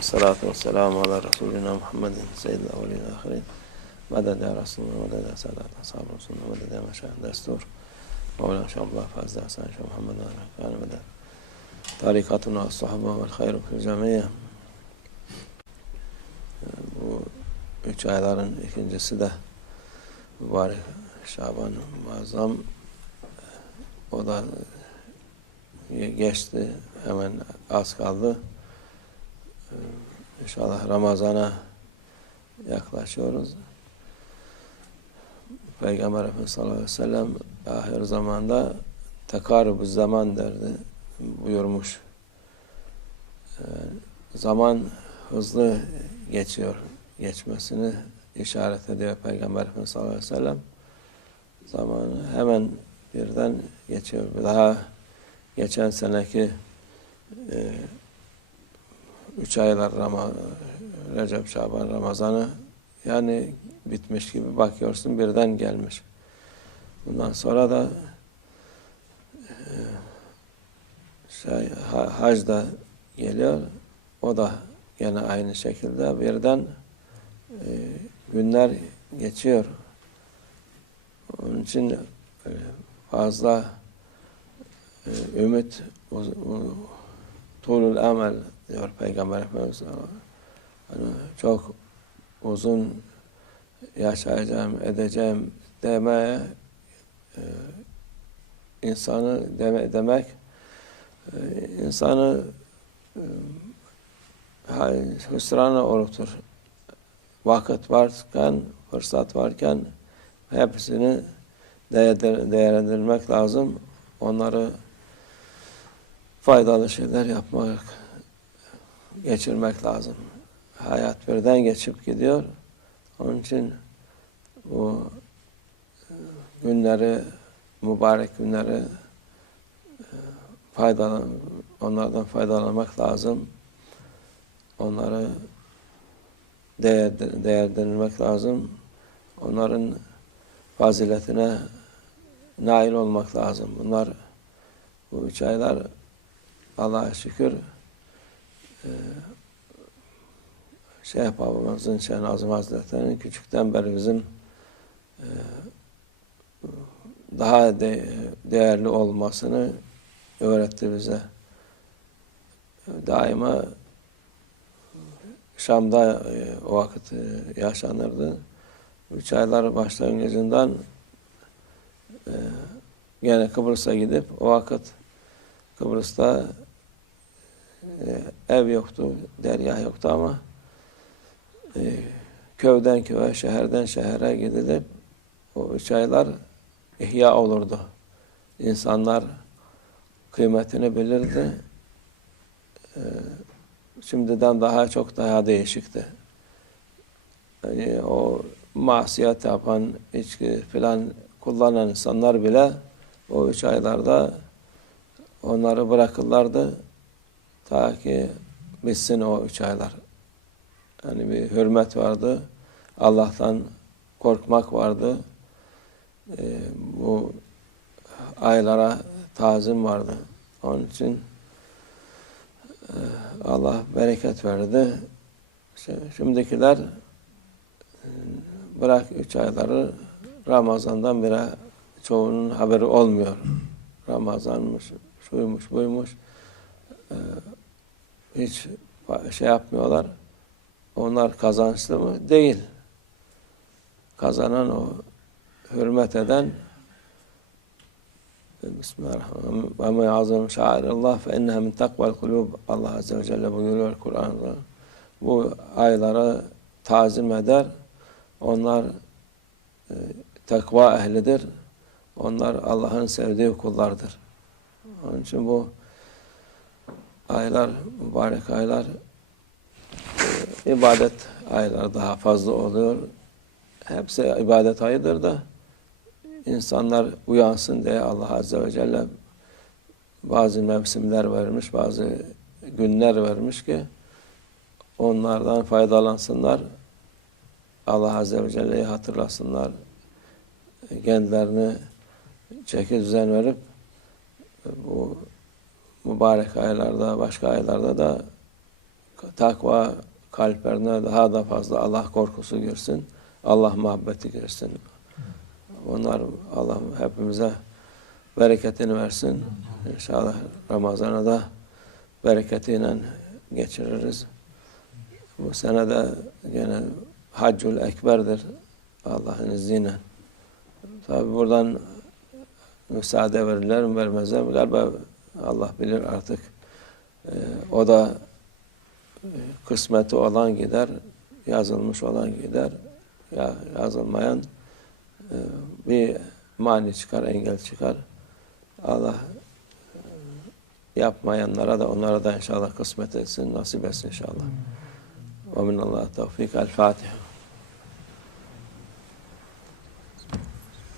Salatu ve selamu ala Resulina Muhammedin seyyidil evvelin ahirin. Meded ya Resulullah, meded ya Sadat ashab Resulullah, meded ya meşahid destur. Mevla Şablah Fazla Hasan Şah Muhammed ve Kâne meded. Tarikatuna ve sahabı vel hayru fil camiye. Bu üç ayların ikincisi de mübarek Şaban muazzam. O da geçti. Hemen az kaldı. İnşallah Ramazan'a yaklaşıyoruz. Peygamber Efendimiz sallallahu aleyhi ve sellem ahir zamanda tekarüb zaman derdi buyurmuş. Ee, zaman hızlı geçiyor. Geçmesini işaret ediyor Peygamber Efendimiz sallallahu aleyhi ve sellem. Zamanı hemen birden geçiyor. Daha geçen seneki e, üç aylar Rama, Recep, Şaban, Ramazan'ı yani bitmiş gibi bakıyorsun birden gelmiş. Bundan sonra da e, şey, ha, hac da geliyor. O da gene aynı şekilde birden e, günler geçiyor. Onun için e, fazla e, ümit tulul amel diyor Peygamber Efendimiz. Yani çok uzun yaşayacağım, edeceğim demeye e, insanı deme, demek e, insanı e, hüsrana uğratur. Vakit varken, fırsat varken hepsini değerlendirmek lazım. Onları faydalı şeyler yapmak, geçirmek lazım. Hayat birden geçip gidiyor. Onun için bu günleri, mübarek günleri faydalan, onlardan faydalanmak lazım. Onları değer, değerlendirmek lazım. Onların faziletine nail olmak lazım. Bunlar bu üç aylar Allah'a şükür e, Şeyh babamızın Şeyh Nazım Hazretleri'nin küçükten beri bizim e, daha de, değerli olmasını öğretti bize. Daima Şam'da e, o vakit e, yaşanırdı. Üç aylar başlangıcından gene Kıbrıs'a gidip o vakit Kıbrıs'ta ev yoktu, derya yoktu ama e, köyden köye, şehirden şehre gidilip o üç aylar ihya olurdu. İnsanlar kıymetini bilirdi. E, şimdiden daha çok daha değişikti. Yani o masiyet yapan, içki filan kullanan insanlar bile o üç aylarda onları bırakırlardı. Ta ki bitsin o üç aylar. Yani bir hürmet vardı. Allah'tan korkmak vardı. Ee, bu aylara tazim vardı. Onun için e, Allah bereket verdi. Şimdikiler e, bırak üç ayları Ramazan'dan bile çoğunun haberi olmuyor. Ramazanmış, şuymuş, buymuş. Ee, hiç şey yapmıyorlar. Onlar kazançlı mı? Değil. Kazanan o, hürmet eden Bismillahirrahmanirrahim. Ve men azam şairillah fe inneha min takval kulub. Allah Azze ve Celle buyuruyor Kur'an'da. Bu aylara tazim eder. Onlar e, takva ehlidir. Onlar Allah'ın sevdiği kullardır. Onun için bu aylar, mübarek aylar e, ibadet aylar daha fazla oluyor. Hepsi ibadet ayıdır da insanlar uyansın diye Allah Azze ve Celle bazı mevsimler vermiş, bazı günler vermiş ki onlardan faydalansınlar. Allah Azze ve Celle'yi hatırlasınlar. Kendilerini çeki düzen verip bu mübarek aylarda, başka aylarda da takva kalplerine daha da fazla Allah korkusu girsin. Allah muhabbeti girsin. Onlar Allah hepimize bereketini versin. İnşallah Ramazan'a da bereketiyle geçiririz. Bu sene de gene Haccül Ekber'dir Allah'ın izniyle. Tabi buradan müsaade verirler mi vermezler mi? Galiba Allah bilir artık. Ee, o da e, kısmeti olan gider, yazılmış olan gider. Ya yazılmayan e, bir mani çıkar, engel çıkar. Allah e, yapmayanlara da onlara da inşallah kısmet etsin, nasip etsin inşallah. Ve minallah tevfik. El Fatiha.